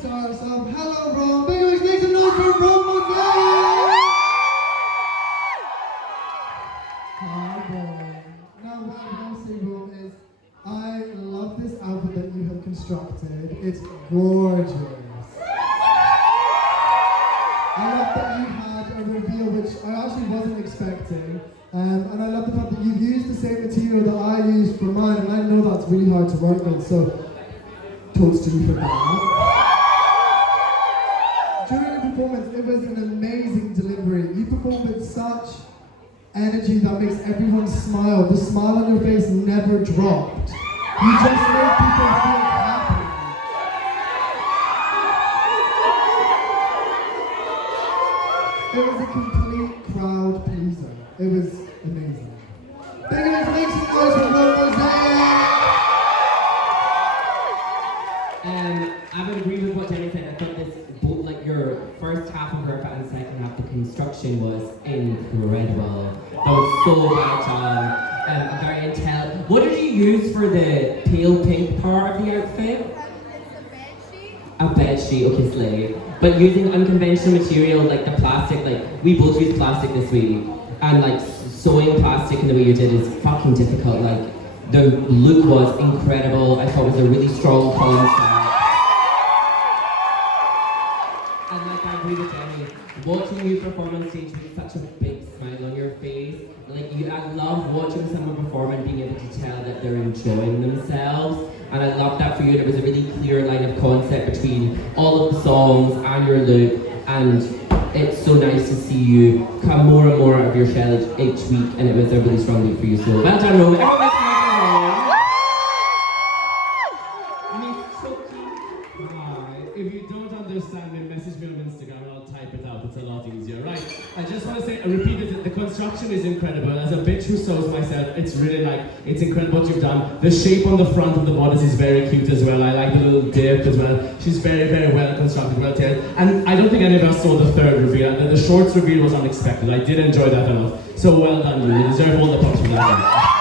start us off. Hello, Ron. Big make some noise for Ron McGee! Hi, boy. Now, what I want to say, Ron, is I love this outfit that you have constructed. It's gorgeous. I love that you had a reveal, which I actually wasn't expecting. And I love the fact that you've used the same material that I used for mine, and I know that's really hard to work with, so toast to you for that. During the performance, it was an amazing delivery. You performed with such energy that makes everyone smile. The smile on your face never dropped. You just made people feel happy. It was a complete crowd pleaser. It was amazing. Big enough to make some noise for Ron I would agree with what Jenny said. I thought this, both like your first half of her and second half, the construction was incredible. That was so well done. Very intelligent. What did you use for the pale pink part of the outfit? A bed sheet, okay, slay. But using unconventional material like the plastic, like we both used plastic this week, and like sewing plastic in the way you did is fucking difficult. Like the look was incredible. I thought it was a really strong concept. And like I agree with Jenny, watching you perform on stage with such a big smile on your face. Like I love watching someone perform and being able to tell that they're enjoying themselves. And I love that for you. There was a really clear line of concept between all of the songs and your look. And it's so nice to see you come more and more out of your shell each week. And it was a really strong week for you. So well done, Rome. Everyone make If you don't understand it, message me on Instagram and I'll type it out. It's a lot easier, right? I just want to say, I repeat it, the construction is incredible. As a bitch who sews myself, it's really like, it's incredible what you've done. The shape on the front of the bodice is very cute as well. I like the little dip as well. She's very, very well constructed, well tailed. And I don't think any of us saw the third reveal. The shorts reveal was unexpected. I did enjoy that a lot. So well done, you. You deserve all the props for that.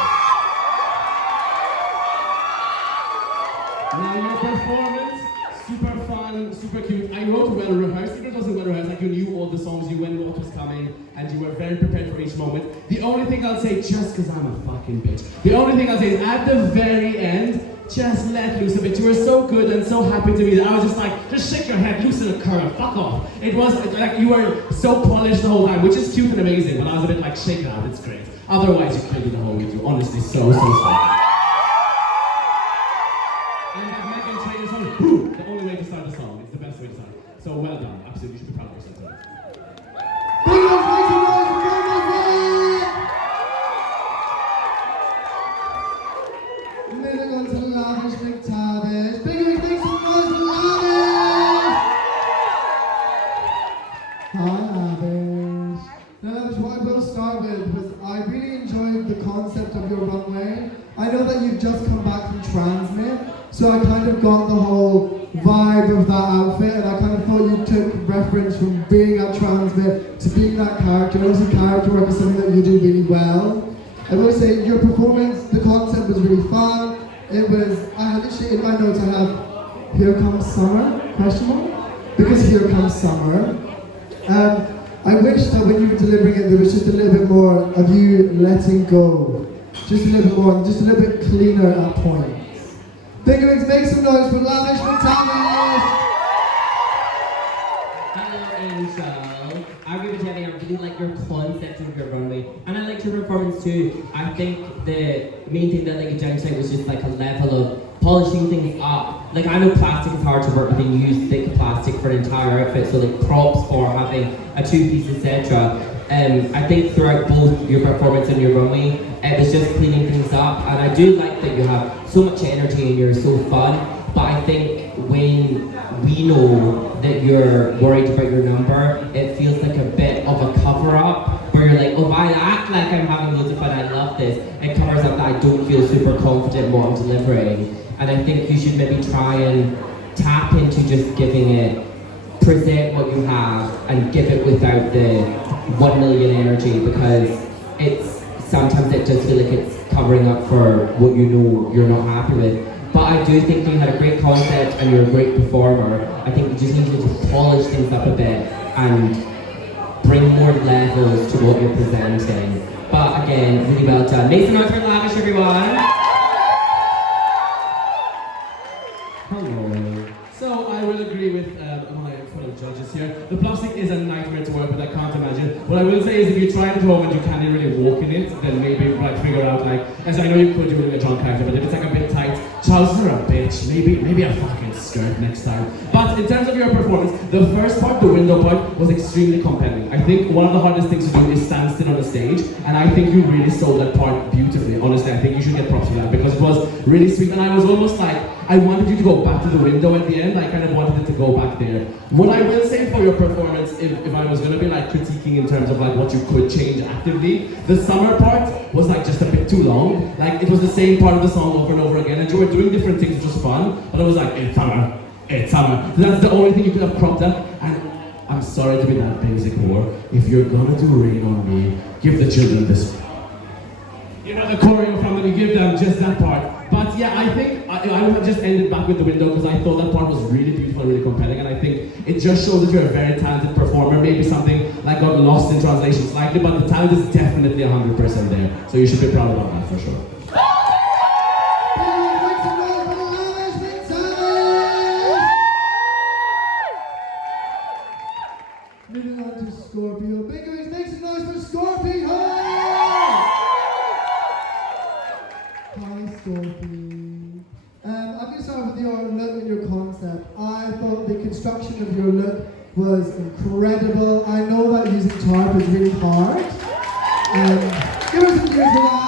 Now your performance, super fun, super cute. I wrote well rehearsed. Even if it wasn't well rehearsed, like you knew all the songs, you knew what was coming, and you were very prepared for each moment. The only thing I'll say, just because I'm a fucking bitch, the only thing I'll say is at the very end, just let loose a bit. You were so good and so happy to be there. I was just like, just shake your head, loosen a curl, fuck off. It was like you were so polished the whole time, which is cute and amazing, but I was a bit like, shake it out, it's great. Otherwise, you could be the whole with you. Honestly, so sorry. The only way to start a song. It's the best way to start. So well done. Absolutely, you should be proud of yourself. Moving on to Lavish McTavish. Big make some noise for Lavish! Hi, Lavish. Now, Lavish, what I will start with was I really enjoyed the concept of your runway. I know that you've just come back from Transmit, so I kind of got the whole vibe of that outfit, and I kind of thought you took reference from being at Transmit to being that character. Obviously, character work is something that you do really well. I will say your performance, the concept was really fun. It was, I had literally in my notes I have, here comes summer, question mark? Because here comes summer. I wish that when you were delivering it, there was just a little bit more of you letting go. Just a little bit more, just a little bit cleaner at points. Big wigs, make some noise for Lavish McTavish! Hello, Angel. I agree with Jenny. I really like your concept of your runway, and I liked your performance too. I think the main thing that like Jenny said was just like a level of polishing things up. Like I know plastic is hard to work with, and you use thick plastic for an entire outfit, so like props for having a two-piece, etc. I think throughout both your performance and your runway, it was just cleaning things up, and I do like that you have so much energy and you're so fun, but I think when we know that you're worried about your number, it feels like a bit of a cover-up, where you're like, oh, if I act like I'm having loads of fun, I love this, it covers up that I don't feel super confident in what I'm delivering. And I think you should maybe try and tap into just giving it, present what you have, and give it without the 1 million energy, because sometimes it does feel like it's covering up for what you know you're not happy with. But I do think you had a great concept and you're a great performer. I think you just needed to polish things up a bit and bring more levels to what you're presenting. But again, really well done. Make some noise for Lavish, everyone. Hello. So I will agree with my fellow judges here. The plastic is a nightmare to work with, I can't imagine. What I will say is if you try it at home and you can't really walk in it, then maybe like figure out like, as I know you could do it in a drunk character, but if it's like a bit tight, trousers are a bitch, maybe a fucking skirt next time. But in terms of your performance, the first part, the window part, was extremely compelling. I think one of the hardest things to do is stand still on the stage, and I think you really sold that part beautifully. Honestly, I think you should get props for that because it was really sweet, and I was almost like, I wanted you to go back to the window at the end. I kind of wanted it to go back there. What I will say for your performance, if I was going to be like critiquing in terms of like what you could change actively, the summer part was like just a bit too long. Like it was the same part of the song over and over again, and you were doing different things, which was fun. But it was like, it's summer, it's summer. So that's the only thing you could have cropped up. And I'm sorry to be that basic whore. If you're gonna do Rain on Me, give the children this. You know the choreo from them, give them just that part. But yeah, I think I would have just ended back with the window because I thought that part was really beautiful and really compelling, and I think it just shows that you're a very talented performer. Maybe something like got lost in translation slightly, but the talent is definitely 100% there. So you should be proud about that for sure. Moving on to Scorpio. Big Wings, make some noise for Scorpio! Hi, Scorpio. I'm going to start with your look and your concept. I thought the construction of your look was incredible. I know that using tarp is really hard. Give us some cheers for that.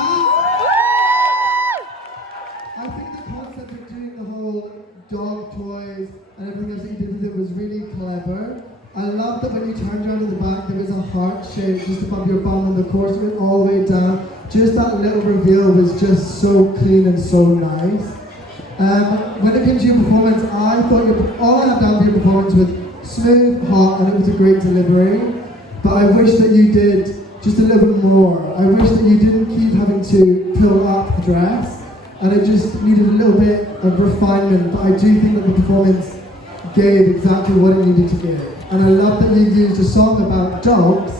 I think the concept of doing the whole dog toys and everything else that you did with it was really clever. I love that when you turned around to the back, there was a heart shape just above your bum and the chorus went all the way down. Just that little reveal was just so clean and so nice. When it came to your performance, I thought all I have down for your performance was smooth, hot, and it was a great delivery. But I wish that you did just a little bit more. I wish that you didn't keep having to pull up the dress, and it just needed a little bit of refinement. But I do think that the performance gave exactly what it needed to give. And I love that you used a song about dogs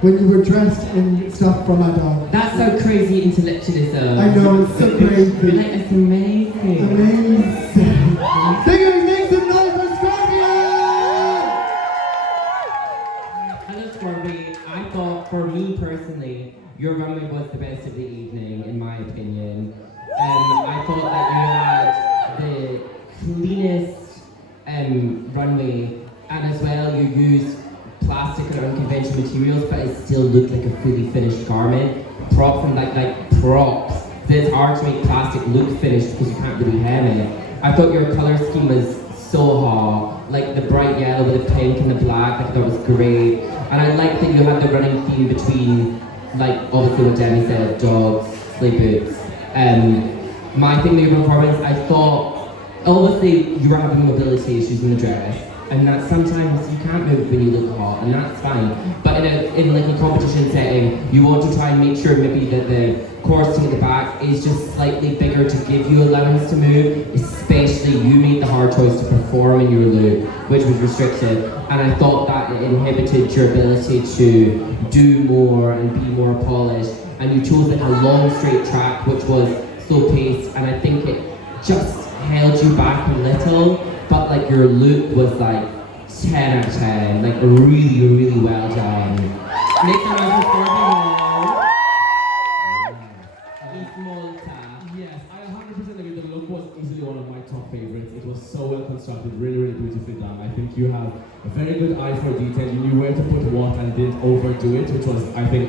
when you were dressed in stuff from a dog. That's so crazy intellectualism. I know, it's so crazy. Like, it's amazing. Amazing. Big make some noise for Scorpio! Hello, Scorpio. I thought, for me personally, your runway was the best of the evening, in my opinion. I thought that you had the cleanest runway, and as well you used plastic and unconventional materials, but it still looked like a fully finished garment. Props and like props. It's hard to make plastic look finished because you can't really hem it. I thought your color scheme was so hot, like the bright yellow with the pink and the black. I thought it was great, and I liked that you had the running theme between, like obviously what Jenny said, dogs, sleigh boots. My thing with your performance, I thought obviously you were having mobility issues in the dress. And that sometimes you can't move when you look hot, and that's fine. But in like a competition setting, you want to try and make sure maybe that the corset at the back is just slightly bigger to give you allowance to move. Especially you made the hard choice to perform in your look, which was restricted. And I thought that it inhibited your ability to do more and be more polished. And you chose like a long straight track, which was slow paced, and I think it just held you back a little. But like your look was like 10 out of 10, like really, really well done. Make some noise for Scorpio. Yes, I 100% agree. The look was easily one of my top favorites. It was so well constructed, really, really beautifully done. I think you have a very good eye for detail. You knew where to put what and didn't overdo it, which was, I say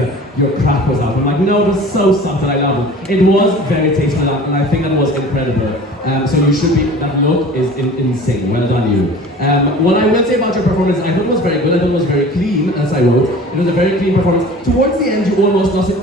that your crack was out. I'm like, no, it was so subtle, I love it. It was very tasteful, and I think that was incredible. So you should be, that look is insane. Well done, you. What I will say about your performance, I thought it was very good. I thought it was very clean, as I wrote. It was a very clean performance. Towards the end, you almost lost it.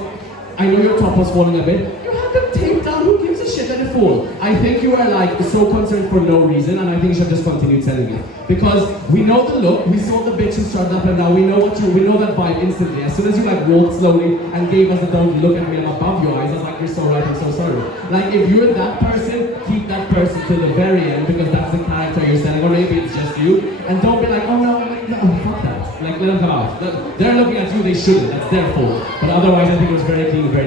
I know your top was falling a bit. You had them taped down. Who gives a shit that it fall? I think you were like so concerned for no reason, and I think you should just continue telling it. Because we know the look, we saw the bitch who started up and down, we know that vibe instantly. As soon as you like walked slowly and gave us the don't look at me, I'm above your eyes, I was like, you're so right, I'm so sorry. Like if you're that person, that person to the very end because that's the character you're selling, or maybe it's just you. And don't be like, oh no, fuck that. Like, let them come out. They're looking at you, they shouldn't. That's their fault. But otherwise, I think it was very clean, very